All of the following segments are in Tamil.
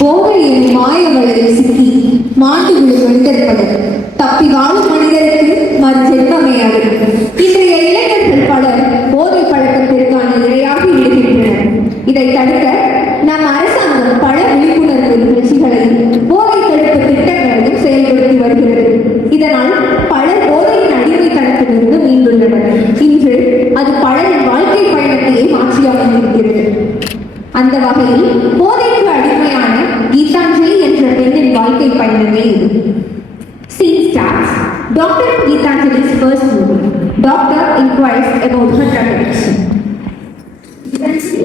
போதையின் மாய வலையில் சிக்கி மாண்டு விழும் மனிதர் பலர். தப்பி வாழும் மனிதருக்கு மறு ஜென்மமே அது. இன்றைய இளைஞர்கள் பலர் போதை பழக்கத்திற்கான இரையாகி விடுகின்றனர். இதை தடுக்க நம் அரசாங்கம் பல விழிப்புணர்வு நிகழ்ச்சிகளையும் போதை தடுப்பு திட்டங்களையும் செயல்படுத்தி வருகிறது. இதனால் பலர் போதையின் அடிமைத்தனத்திலிருந்து மீண்டுள்ளனர். இன்று அது பலரின் வாழ்க்கை பயணத்தையே மாற்றி அமைந்திருக்கிறது. அந்த வகையில் போதைக்கு அடிமையான கீதாஞ்சலி என்ற பெண்ணின் வாழ்க்கை பயணமே இது. Scene starts. Doctor Geetanjali's first movie. Doctor inquires about her drug addiction. Geetanjali,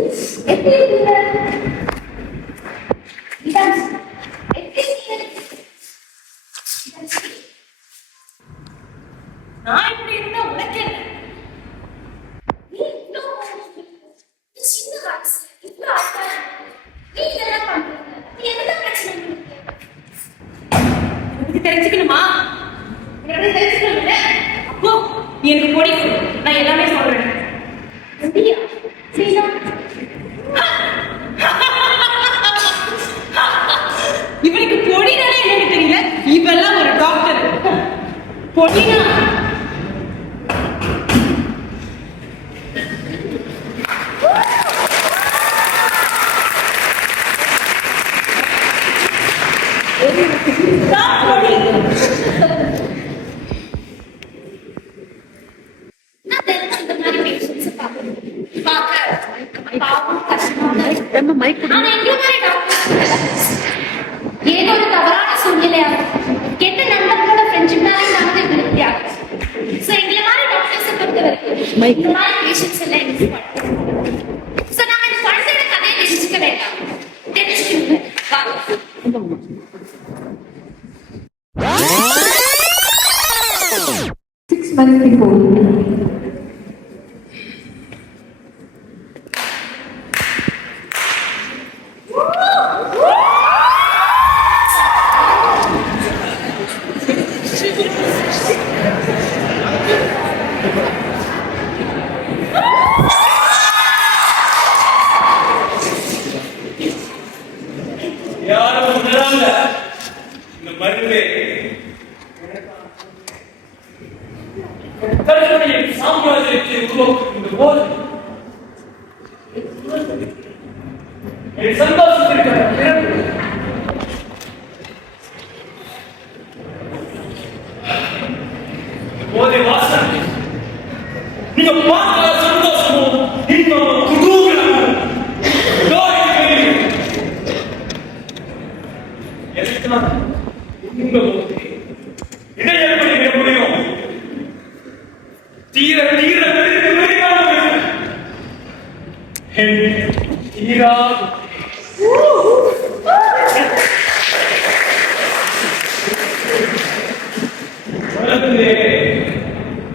நான் இப்படி இருந்தா உனக்கு என்ன? நீ சின்ன வயசு இவ்வளவு ஆட்டா நீ இதெல்லாம் பண்ற நீ என்ன பிரச்சனை எனக்கு தெரிஞ்சுக்கணுமா? எனக்கு தெரிஞ்சுக்கணும்ல. அப்போ நீ எனக்கு பிடிக்கும், நான் எல்லாமே சொல்றேன். அப்படியா? சரியா? இவனுக்கு பொடினாலே என்னன்னு தெரியல. இவெல்லாம் ஒரு டாக்டர். பொடினா ஏதோ ஒரு தவறான சூழ்நிலையாக கெட்ட நண்பர்களோட ஃப்ரெண்ட்ஷிப்னாலே நமக்கு விருத்தியாகும். ஸோ எங்களை மாதிரி டாக்டர்ஸை பொறுத்த வரைக்கும் இந்த மாதிரி பேஷன்ஸ் எல்லாம் யூஸ் பண்ணுறோம். ஸோ நம்ம இந்த குழந்தையோட கதையை தெரிஞ்சுக்க வேண்டாம். தெரிஞ்சுக்கணும். 6 months before.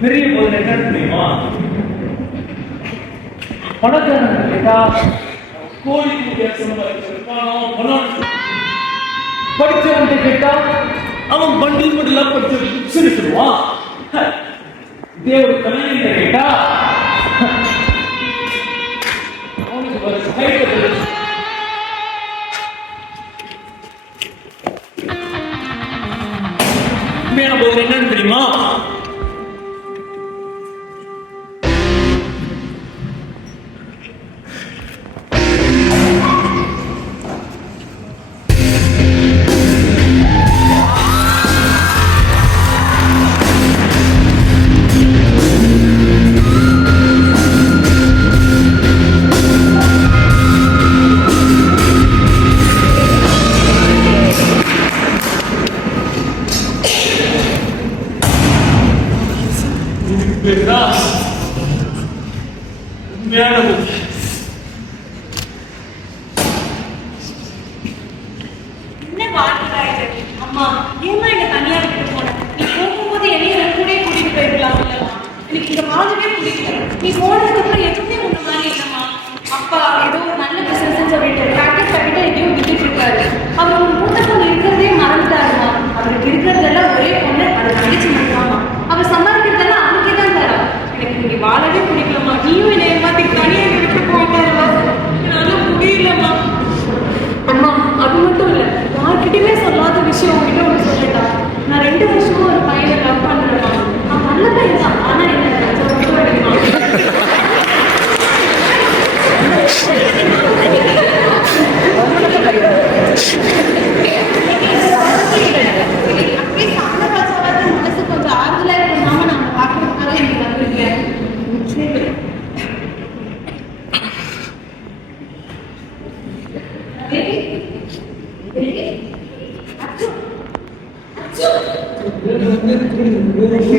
பெரிய போது என்ன தெரியுமா? பணக்காரன் கேட்டா கோழிக்கு படிச்சவன் கேட்டா அவன் பண்டில் பண்டிலா படிச்சு புக்ஸ் சொல்லுவான். இதே ஒரு கலைஞர் கேட்டா அவனுக்கு உண்மையான போது என்னன்னு தெரியுமா? அம்மா ஏமா என்ன தனியா விட்டு போன? நீ போகும்போது என்னையும் கூட கூட்டிட்டு போயிருக்கலாம் இல்லம்மா. எனக்கு இங்க வாழவே பிடிக்கல. நீ போனதுக்கு அப்புறம் எதுவுமே உன்ன மாதிரி இல்லம்மா. அப்பா ஏதோ ஒரு நல்ல பிசினஸ் சொல்லிட்டு பிராக்டிஸ் பண்ணிட்டு எதையும் விட்டுட்டு இருக்காரு. அவர் உன் கூட்டத்தில் இருக்கிறதே மறந்துட்டாருமா. அவருக்கு இருக்கிறதெல்லாம் ஒரே பொண்ணு, அதை தடிச்சு முடிக்காமா. அவர் சம்பாதிக்கிறதெல்லாம் அவனுக்கே தான் தரா. எனக்கு இங்க வாழவே பிடிக்கலம்மா. நீயும் என்னை ஏமாத்தி தனியாக விட்டு போயிட்டாருமா. என்னால முடியலம்மா. அம்மா அது மட்டும் நான்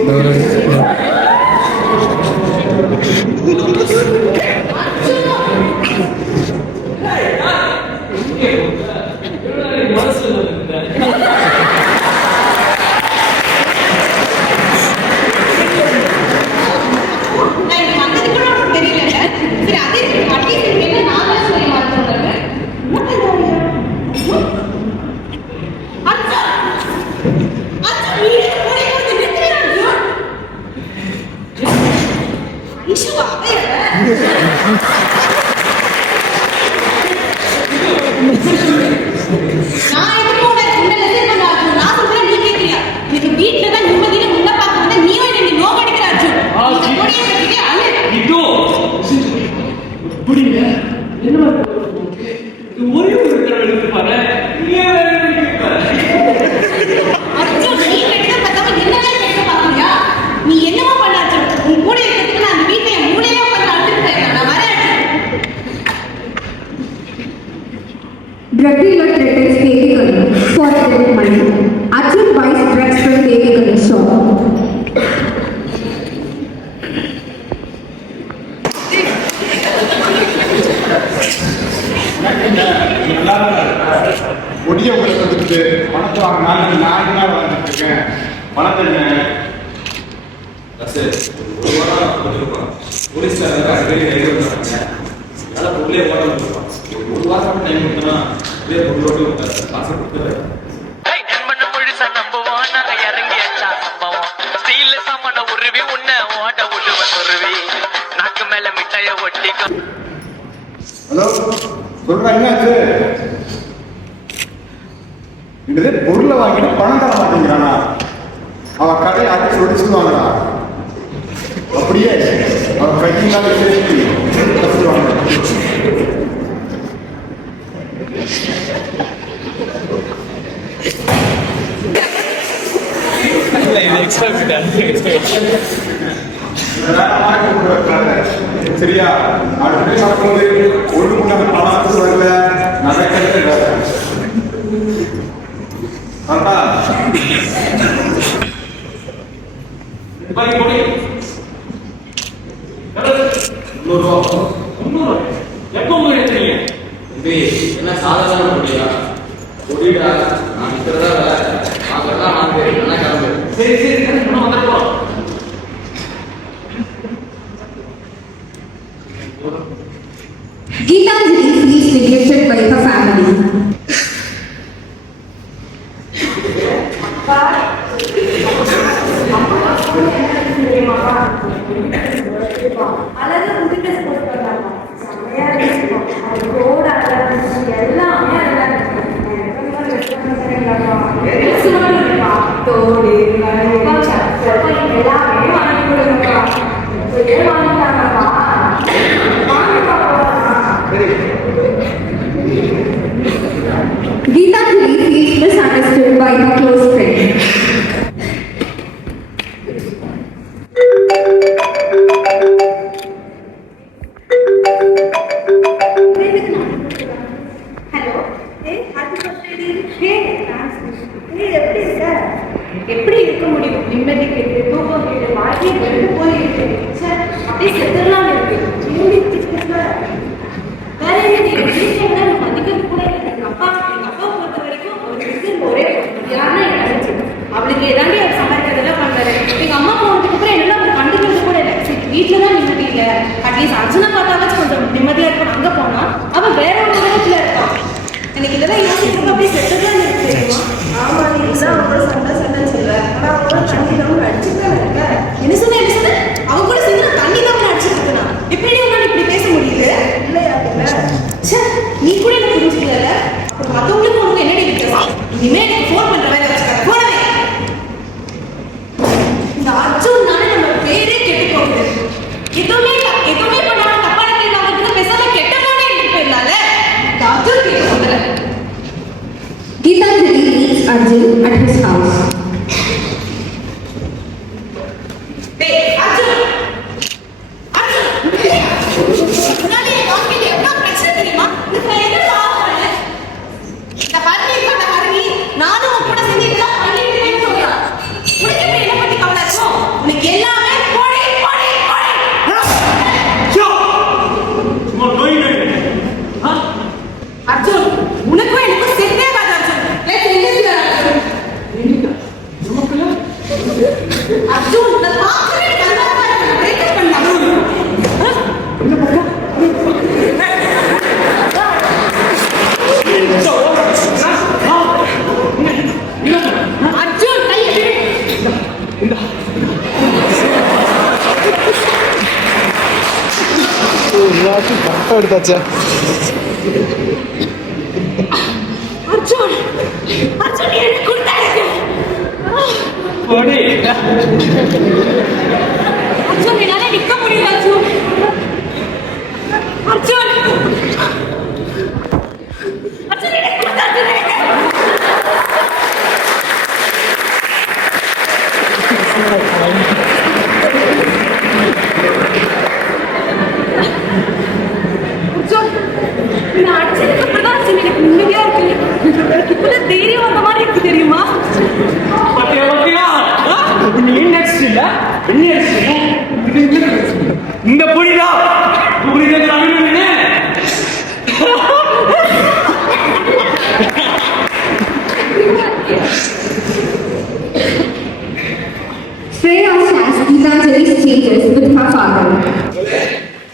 இங்க வந்தது கூட உனக்கு தெரியல. சரி, அதே அட்லீஸ்ட் நீங்க என்ன நாங்களே சொல்லி மாற்றோம்ல. என்ன பண்றாங்க? அச்சா அச்சா, வீடு போய் வந்து நிறுத்துறாங்க. ஐஷுவா நான் எதுக்கு உன்னை லெசன் பண்ண அர்ஜுன்? நான் சொல்றேன், நீ கேட்கலையா? எனக்கு வீட்டுல தான் நிம்மதியில முன்ன பார்க்க வந்தா நீயும் என்னை நோக்கடிக்கிற அர்ஜுன். இந்த கொடியை கட்டிட்டு அழு. இதோ புரியுங்க என்ன ஒரே ஒரு தடவை எடுத்து பாரு. நீ வேற எடுத்து பாரு. அர்ஜுன், நீ கெட்டதை பார்த்தாம என்னவே கெட்ட பார்க்கலையா? நீ என்னவோ பண்ண அர்ஜுன். உன் கூட இருக்கிறதுக்கு நான் அந்த வீட்டை என் மூளையிலே உட்காந்து அழுதுட்டு நான் வரேன் Arjun. Drug dealer threatens Devikani for direct money. Arjun buys drugs from Devikani's shop. ஒடிய கொடுத்துட்டு பணத்தை வாங்க நாலு நாள் வாங்கிட்டு இருக்கேன். பணத்தை ஒரு வாரம் டைம் கொடுத்தா இதே பொருளோட காசு கொடுத்துரு. ஹலோ சொல்றா, என்னாச்சு? இது பொருளை வாங்கிட்டு பணம் தர மாட்டேங்கிறானா? அவன் கடையை அடிச்சு ஒடிச்சுடுவாங்கடா. அப்படியே அவன் கையினால சேர்த்து கஷ்டுவாங்க. சரியா? அடுத்த நடக்கும்போது ஒழுங்கு நம்ம பணம் வரல நடக்கிறது என்ன சாதாரண முடியா முடியா? நான் இருக்கிறதா கிளம்பு. சரி சரி, வந்துருக்கோம். Geetanjali feels neglected by her family. அழகு புது ட்ரெஸ் போட்டு வந்தாங்க. செம்மையா இருந்துச்சு. அது கோட அழகா இருந்துச்சு. எல்லாமே அழகா இருந்துச்சு. தோடு எல்லாமே வாங்கி கொடுங்கப்பா. வாங்கிட்டாங்கப்பா. Geetanjali feels misunderstood by her close friend. Hello, happy birthday. எப்படி இருக்க? எப்படி இருக்க முடியும்? நிம்மதி கேட்டு, தூக்கம் கேட்டு, வாழ்க்கையை கெட்டு போயிருக்கு. அப்படியே செத்துலாம் இருக்கு. வேற என்ன வீட்டுல மதிக்கிறது கூட இல்லை. எங்க அப்பா பொறுத்த வரைக்கும் ஒரு விஷயம் ஒரே யாருன்னா என் தங்கச்சி. அவளுக்கு ஏதாண்டி அவர் சமைக்கிறதெல்லாம் பண்றாரு. எங்க அம்மா போனதுக்கு அப்புறம் என்னெல்லாம் அவர் கண்டுக்கிறது கூட இல்லை. சரி, வீட்டுல தான் நிம்மதி இல்லை. அட்லீஸ்ட் அர்ஜுனை பார்த்தாலும் கொஞ்சம் நிம்மதியா இருக்கும். அங்க போனா அவன் வேற ஒரு உலகத்துல இருக்கான். எனக்கு இதெல்லாம் யோசிக்கிறப்ப அப்படியே செத்துதான் இருக்கு தெரியுமா? ஆமா, நீ தான் அவங்களோட சண்டை சொல்லுவேன். ஆனா அவங்களோட தண்ணி தான் அடிச்சுதான் இருக்க. என்ன சொன்ன அவங்க கூட சேர்ந்து தண்ணி தான் அடிச்சுட்டு இருக்கேன். எப்படி உன்னால இப்படி பேச முடியுது? இல்லையா? நீ கூட எனக்கு புரிஞ்சுக்கல. அப்புறம் மற்றவங்களுக்கு உனக்கு என்னடி வித்தியாசம்? இனிமே எனக்கு ஃபோன் பண்ற வேலை வச்சுக்காத. போனவே இந்த அர்ஜுன்னால நம்ம பேரே கெட்டு போகுது. எதுவுமே பண்ணாம தப்பான கேள்வி அவங்களுக்கு பேசாம கெட்ட போனே எடுத்து போயிடலாம்ல. இந்த அர்ஜுன் கேட்க முதல்ல. Geetanjali meets Arjun at his house. நானும் கூட சேர்ந்து இதெல்லாம் பண்ணிட்டு இருக்கேன்னு சொல்றேன். உனக்கு என்ன பத்தி கவலை இருக்கும்? அர்ஜுன் நான் பார்க்கவே நல்லா பிரேக்கப் பண்ணலாம் அர்ஜுன் கையை கரெக்டாக எடுத்தாச்சா அர்ஜுன் அர்ஜுன் என்ன கொடுத்தாரு போடி. அர்ஜுன் என்னால நிக்க முடியல அர்ஜுன் அர்ஜுன் அர்ஜுன் என்ன கொடுத்தாரு நான் அடிச்சதுக்கு அப்புறம் தான் எனக்கு நிம்மதியா இருக்கு இப்பதான் தைரியம் வந்த மாதிரி இருக்கு தெரியுமா பாத்தியா, பாத்தியா? நீ next இல்ல? என்ன அடிச்சீங்க? இந்த புரியுதா? புரியுதா அப்படின்னு Shreya shares Geetanjali's changes with her father.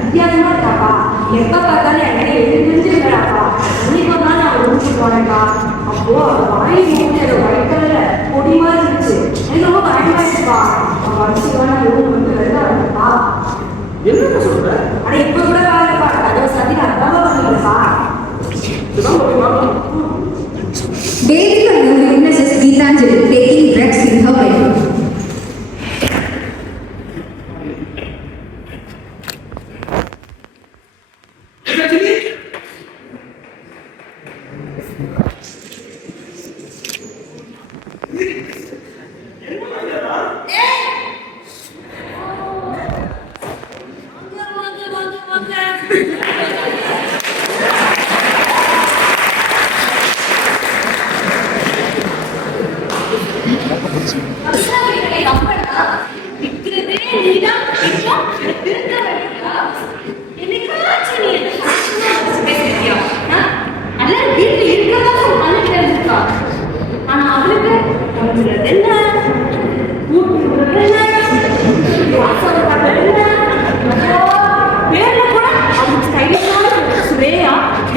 வித்தியாசமா இருக்காப்பா எப்ப பார்த்தாலும் என்ன எழுந்திருச்சுடாப்பா அன்னைக்கு ஒரு நாள் நான் ரூமுக்கு போனேன்ப்பா அப்போ வாங்கி மூணு வயிற்றுல பொடிமா இருந்துச்சு எனக்கு ரொம்ப பயமாயிருச்சுப்பா அவன் படிச்சுக்கான ரூம் வந்து வெளில வந்துப்பா என்ன சொல்ற? ஆனா இப்ப கூட வேலைப்பா கதவை சதி அதாவா பண்ணுங்கப்பா Devika now witnesses Geetanjali taking drugs in her bedroom.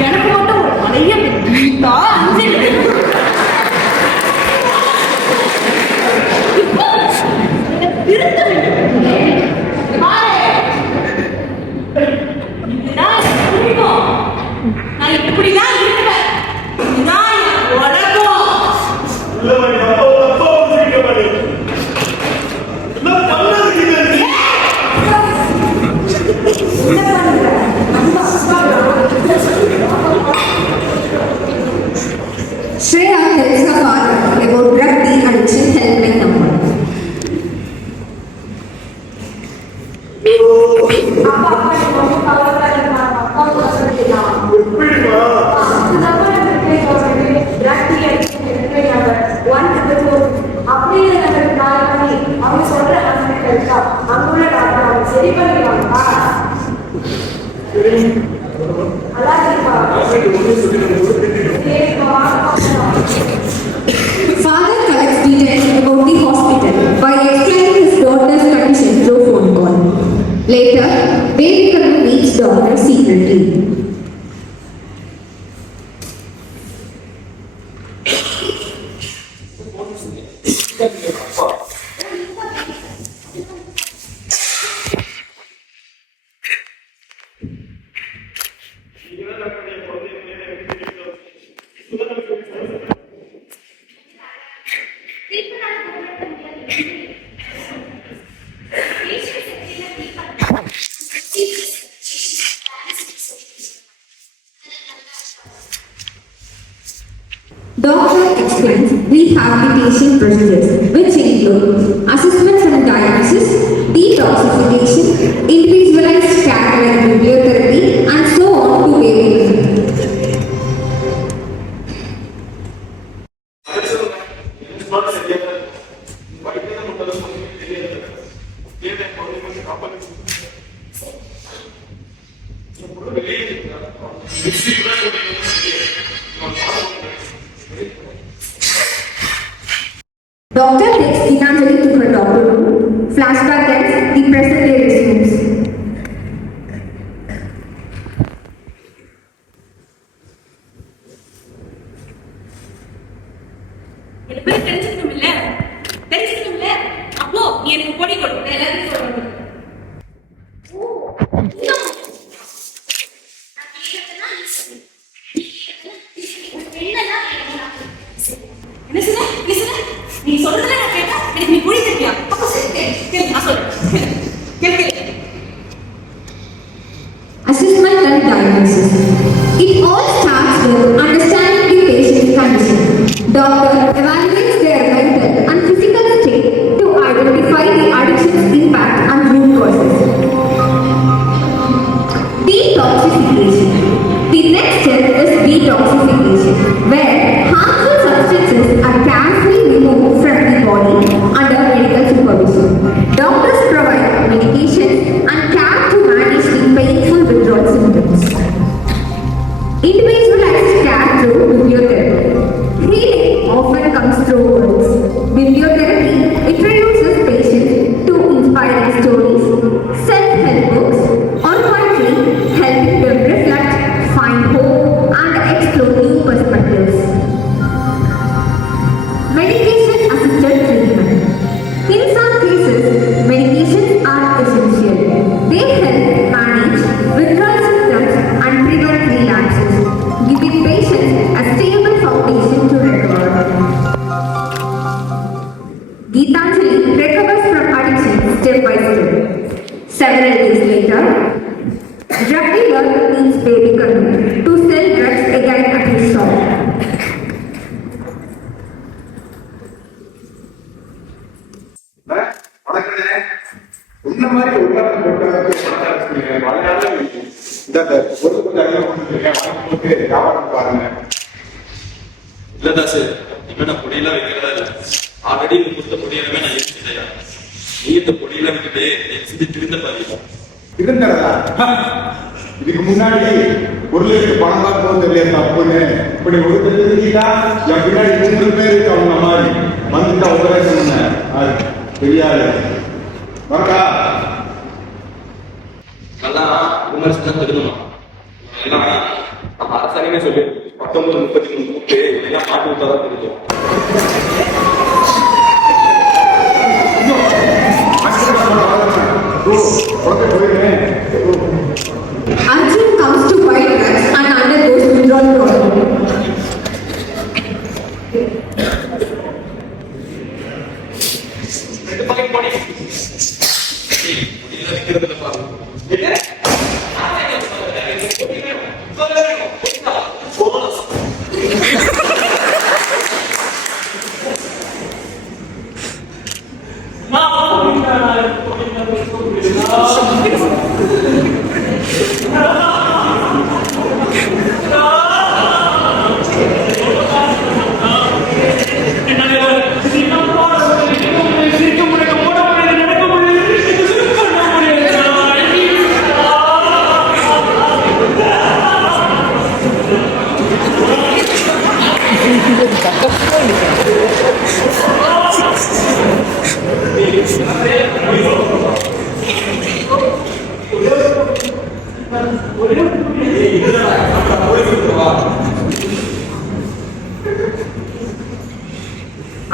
எனக்கு மட்டும் ஒரு நிறைய கீதா அஞ்சலி திருத்த வேண்டும் இதுதான் எனக்கு பிடிக்கும். நான் இப்படிதான் இருப்பேன். இதுதான் எனக்கு உலகம். Shreya tells her father about drug de-addiction helpline number. Father collects details about the hospital by explaining his daughter's condition through phone call. Later, Devika meets daughter secretly. Doctor explains rehabilitation procedures, which include assessment and diagnosis, detoxification, individualized care like bibliotherapy, and so Doctor takes Gitanjali to her doctor room. Flashback ends, the present day resumes. எனக்கு போய் தெரிஞ்சுக்கணும்ல தெரிஞ்சுக்கணும்ல அப்போ நீ எனக்கு பொடி கொடு நான் எல்லாத்தையும் சொல்லணும் என்ன சொன்ன நீ சொல்றதுல நான் கேட்டா எனக்கு நீ பொடி தருவியா அப்போ சரி கேளு நான் சொல்றேன் கேளு Assessment and diagnosis. It all starts with understanding the patient's condition. Doctor evaluates their mental and physical state to identify the addiction's impact and root causes. Detoxification. The next step is detoxification, where harmful substances are carefully removed from the body under medical supervision. Doctors provide medication and care to manage the painful withdrawal symptoms. Individualized care through bibliotherapy. Healing often comes through words. Bibliotherapy introduces patients to inspiring stories, self-help books, or poetry, helping them reflect, find hope, and explore new perspectives. Medication-assisted treatment. In some cases, medications are essential. They help manage withdrawal symptoms and prevent relapses, giving patients a stable foundation to recover. Gitanjali recovers from addiction step by step. Several days later, drug dealer meets baby Kanu to sell drugs again at his shop. வணக்கண்ணே. இந்த மாதிரி உட்கார்ந்து மழையால இந்த ஒரு கொஞ்சம் அதிகம் பண்ணிருக்கேன். வாங்கி போட்டு வியாபாரம் பாருங்க. இல்லதா சார் இனிமே நான் பொடியெல்லாம் வைக்கிறதா இல்ல ஆல்ரெடி கொடுத்த பொடியெல்லாமே நான் எடுத்துட்டேன் நீ இந்த பொடியெல்லாம் விட்டுட்டு எக்ஸிட்டு திருந்த பாருங்க இருந்ததா இதுக்கு முன்னாடி ஒரு லட்சம் பணம் தான் போக தெரியல தப்புன்னு இப்படி ஒரு தெரிஞ்சுக்கிட்டா என் பின்னாடி 3 பேர் அவங்க மாதிரி வந்துட்டா உதவி சொன்னேன் அது தெரியாது வாக்கா நல்லா விமர்சனம் தெரிஞ்சுக்கணும் எல்லாம் நம்ம அரசாங்கமே சொல்லு 1933 கூப்பிட்டு எல்லாம் மாட்டி விட்டாதான் தெரியும் Arjun comes to buy drugs and undergoes withdrawal problem. ரெண்டு பாக்கெட் பொடி பொடியெல்லாம் விற்கிறதுல பாருங்க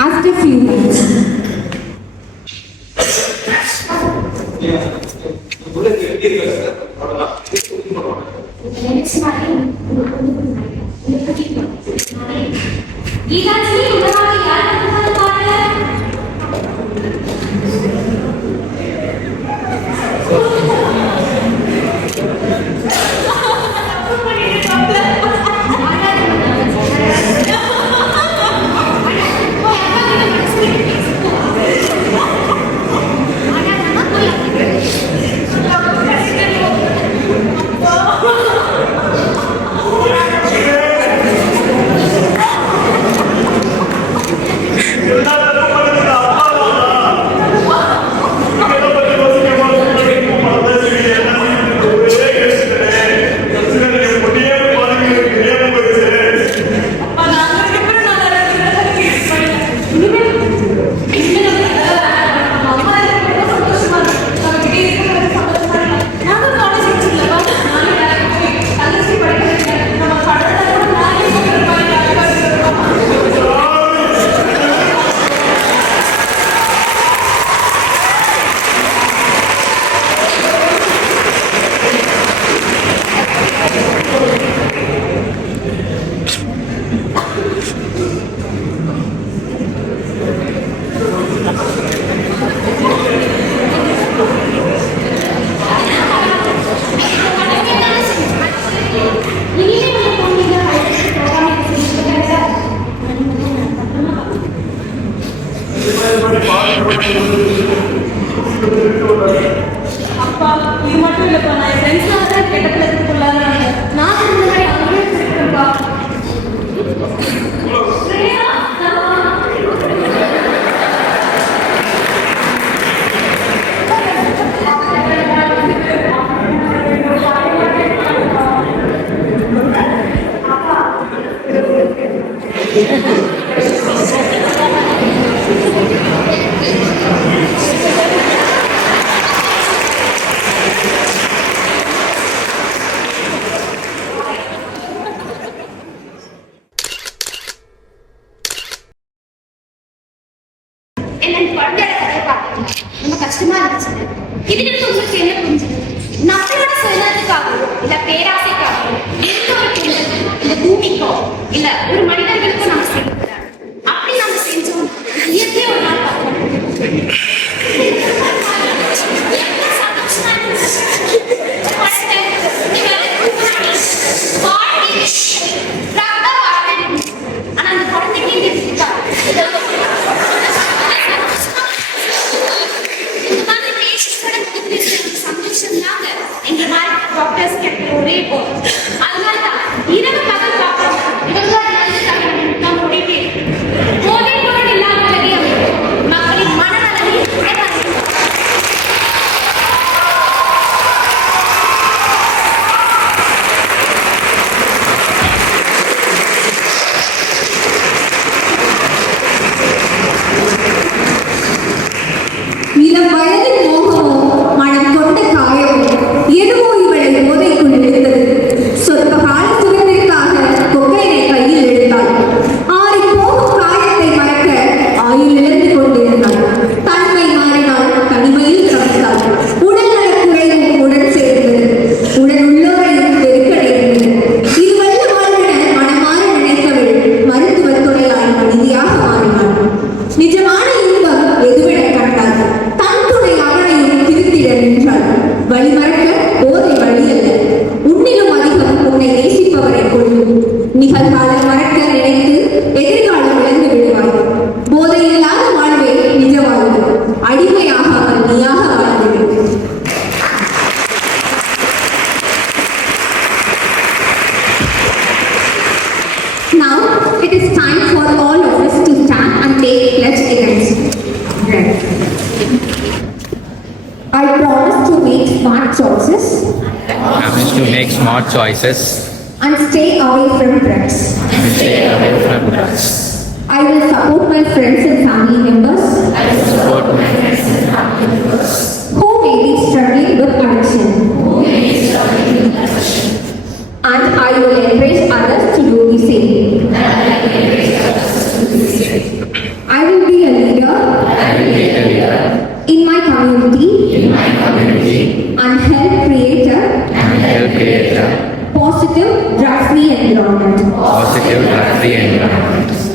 After few months, கீதாஞ்சலி உடனாக யார் வந்தாலும் பாருங்க. Yeah. என்ன குழந்தையோட கதையை பார்த்தீங்க ரொம்ப கஷ்டமா இருந்துச்சு இதுக்கு உங்களுக்கு என்ன புரிஞ்சுது நம்மளோட சுதந்திரத்துக்காகவோ இல்ல பேராசைக்காகவோ எந்த ஒரு பெண்களுக்கும் இந்த பூமிக்கோ இல்ல ஒரு மனிதர்களுக்கும் நம்ம செய்யக்கூடாது அப்படி நம்ம செஞ்சோம் இயற்கையை ஒரு நாள் பார்க்கணும் ஆனா அந்த குழந்தைக்கு எங்க மாதிரி டாக்டர்ஸ் கேட்கிற ஒரே போல் அதனாலதான் இரவு பகல் பார்ப்போம் இவங்க நல்ல தகவல் நாம் முடிவே போதை பொருள் இல்லாத உலகை அமைக்கும் மக்களின் மனநலனை இளம் வயதின் மோகமோ மனம் கொண்ட காயமோ எதுவோ இவளை போதைக்குள் இழுத்தது. சொற்ப கால சுகத்திற்காக கொக்கையினை கையில் எடுத்தாள். ஆறிப் போகும் காயத்தை மறக்க ஆயுள் இழந்து கொண்டிருந்தாள். தன்மை மாறினாள், தனிமையில் தவித்தாள். உடல் நலக்குறைவும் உடன் சேர்ந்தது. உடன் உள்ளோரையும் வெறுக்க நேர்ந்தது. இது வல்ல வாழ்வென மனமாற நினைத்தவள் மருத்துவத் துணையால் மனிதியாக மாறினாள். நிஜமான இன்பம் எதுவென கண்டாள். தன் துணை அவனையும் திருத்திட நின்றாள். வழிமறக்க போதை வழி அல்ல. உன்னிலும் அதிகம் உன்னை நேசிப்பவரை கொள்ளும். நிகழ்காலம் மறக்க நினைத்து எதிர்காலம் இழந்து விடுவாய். போதை இல்லாத வாழ்வே நிஜ வாழ்வு. அடிமையாகாமல் நீயாக வாழ்ந்து. Now it is time for all of us to stand and take pledge against drugs. I promise to make smart choices Promise to make smart choices and stay away from drugs. and stay away from drugs. I will support my friends and family members Support my who may be struggling with addiction. And I will encourage others to do the same. I will be a leader in my community and help create a help create a positive drug-free environment. positive drug-free environment.